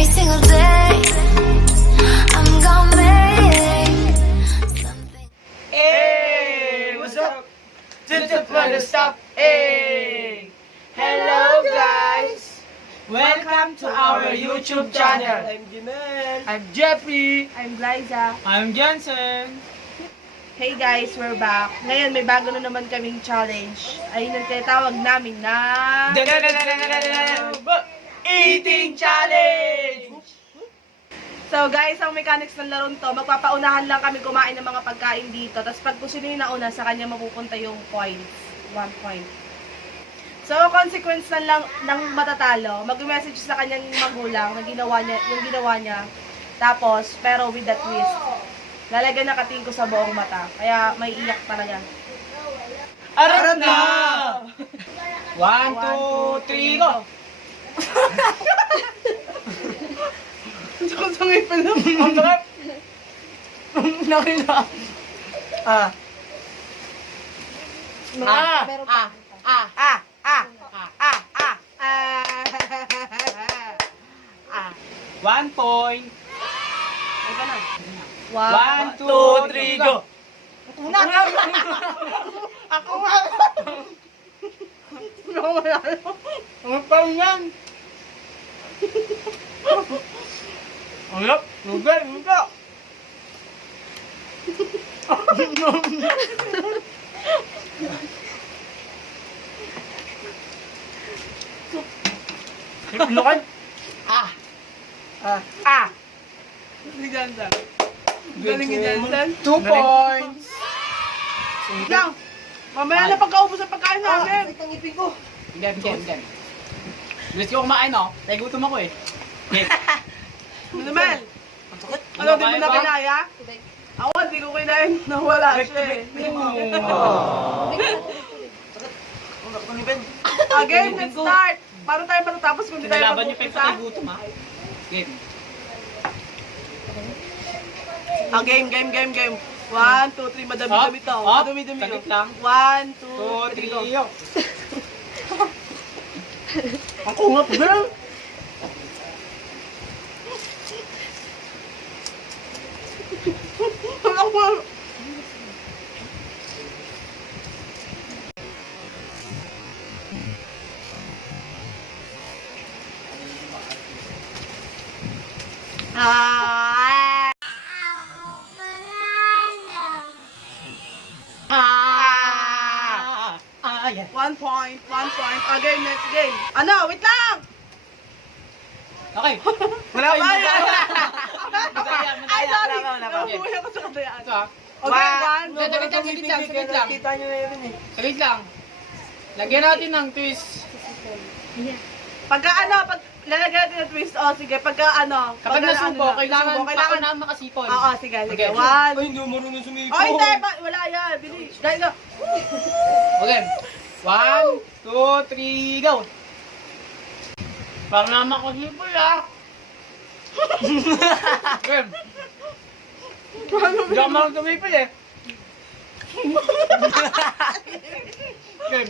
every single day. I'm gonna make something. Hey, what's up? TOOTHPASTE stop. Hey, hello guys. Welcome to our YouTube channel. I'm Jinel. I'm Jeffrey. I'm Liza. I'm Johnson. Hey guys, we're back. Ngayon may bago na naman kaming challenge. Ayun ang tinatawag namin na... Eating challenge. So guys, ang mechanics ng larong to, magpapaunahan lang kami kumain ng mga pagkain dito. Tapos pag kung sino yung nauna, sa kanya mapupunta yung points. 1 point. So, consequence na lang ng matatalo, mag-message sa kanyang magulang na yung ginawa niya. Tapos, pero with that twist. Lalagyan na kating ko sa buong mata. Kaya may iyak talaga. Arat na! 1, 2, 3, go! Ang sangay pa lang. Ang sarap! Nakita! One point. Ay ka na. 1, 2, 3, go! Una! Ako nga! Ang pang yan! Ang lap! Lugar! Lugar! Lukan! Gansan. Galing ni Gansan. 2 points! Lang! Mamaya na pagkaubos ang pagkain namin. Ang ipin ko. Hindi. Gusto ko kumain, no? Kaya gutom ako eh. Naman. Ang sakit. Ano, di mo na kinaya? Ako, di ko kinaya. Nawala siya eh. Ang sakit ng ipin. Again, let's start. Paano tayo matatapos kung di tayo Kinalaban niyo pa yung patay mag-umpisa? gutom, ha? Game. Game. 1, 2, 3. Madami-dami to. Up. Madami-dami Saglit to. lang. 1, 2, 2, 3, 3, go. yo! Ako nga po, girl! Ako. Yeah. 1 point. Again, next game. Ano, wait lang! Okay. Wala pa yan. Ay, sorry. Wala pa. Nabuhay ako sa kadayaan. Ito, ha? Okay, Saglit lang. Kita nyo na yun eh. Saglit lang. Lagyan natin ng twist. Pagka lalagyan natin ng twist, sige, pagka Kapag nasubo, kailangan kailangan, na makasipon. oo, sige, Okay. 1. Ay, hindi mo marunong sumipo. Oh, hindi, wala yan, bilis. Dahil na, Okay. 1, 2, 3, go! Parang naman ko hipol, ha? Game. Hindi ako marunong tumipil, eh. Game.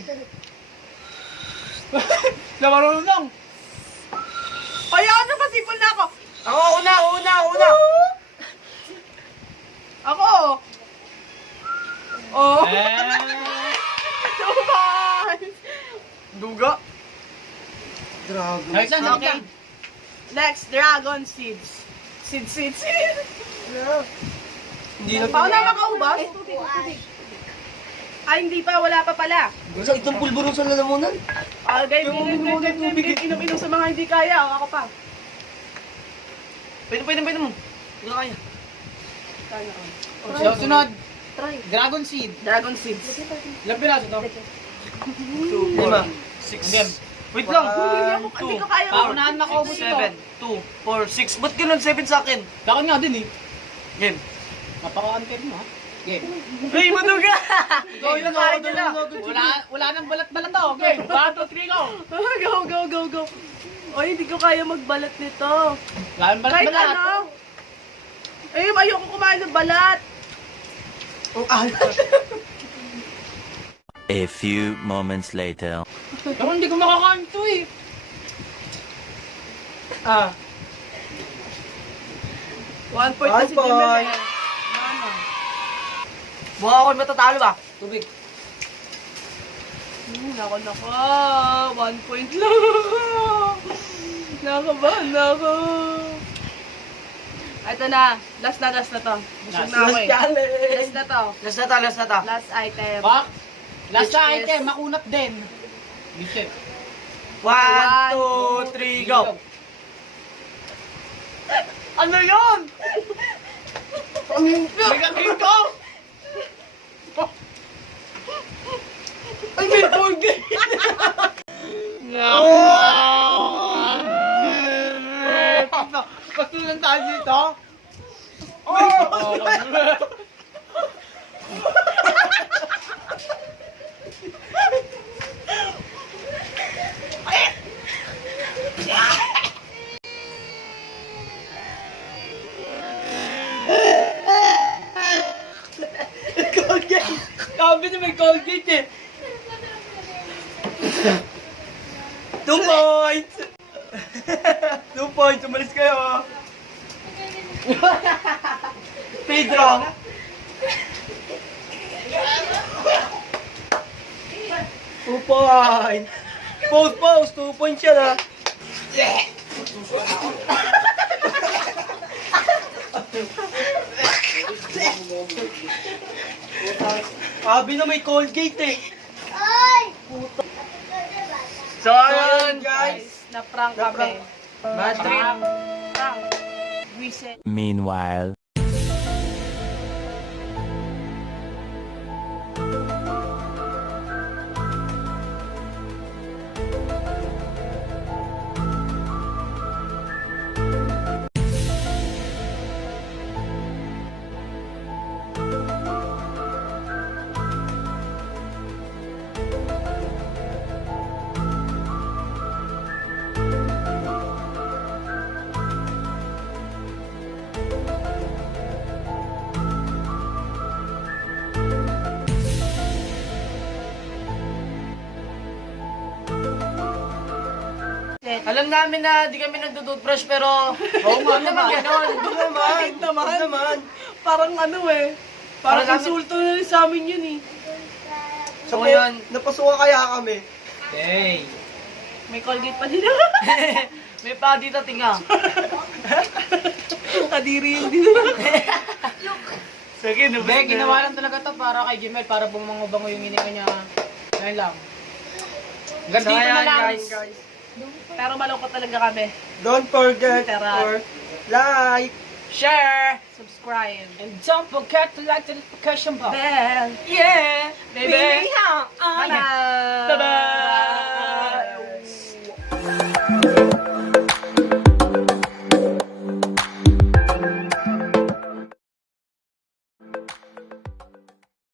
Hindi ako marunong. ayaw na, masipol na ako. Ako, una. Ako. Oh. Duga. Dragon. Saglit lang, saglit Okay. lang. Next, dragon seeds. Seeds. Hindi na Paano na makaubos? Ay, hindi pa, wala pa pala. Sa itong pulburong sa lalamunan. Game. Inom sa mga hindi kaya. Ako pa. Pwede mo. Hindi ka kaya. So, sunod. Dragon seed. Dragon seeds. Ilang piraso to? 2, 4, 6. Wait lang. Hindi ko kaya. Paunahan na kaubos ito. 7, 2, 4, 6. Ba't ganun 7 sa akin? Dakon nga din, eh. Game. Napaka-unfair mo, ha? Game. Ay, maduga! Ikaw yung nakain nila. Wala nang balat-balat to. Game. 1, 2, 3, go. Go. Oy, hindi ko kaya magbalat nito. Wala nang Kahit balat-balat. ano. Ayoko kumain ng balat. Ang alat. A few moments later. Ako hindi ko makakain to, eh. 1 point na si One Jimel point. eh. Mama. Mukha ako matatalo ba? Tubig. Nako. 1 point lang. Nakabahan na ako. Ito na. Last na to. Busog na ako eh. challenge. Last na to. Last na to. Last item. Bak. Last Which na is- item, makunat din. Bisit. 1, 2, 3, go! Ano yun? May gagawin ko! Ay, may burger! Patulan tayo dito. Colgate! Sabi na may Colgate eh! 2 points! 2 points, umalis kayo! Pedro! Two points! Post! 2 points yan ha! Sabi na may Colgate eh! So, ayun guys! Na-prank kami. Bad trip! Prank. Reset. Meanwhile. Alam namin na di kami nagdo-toothbrush pero oo nga naman gano'n. Bakit naman? Parang ano eh. Parang Parang insulto na rin sa amin yun eh. So ngayon, Napasuka kaya kami. Hey. May Colgate pa din may pa dito tinga. Kadiri yun din. Sige, Hindi, ginawa lang talaga to para kay Jimel, para bumango-bango yung hininga niya. Ngayon lang. Hanggang dito na lang. guys. Pero malungkot talaga kami. Don't forget Tara. or like. Share! Subscribe. And don't forget to like the notification bell. Bell. Yeah! Baby. Bye! Bye. Bye-bye!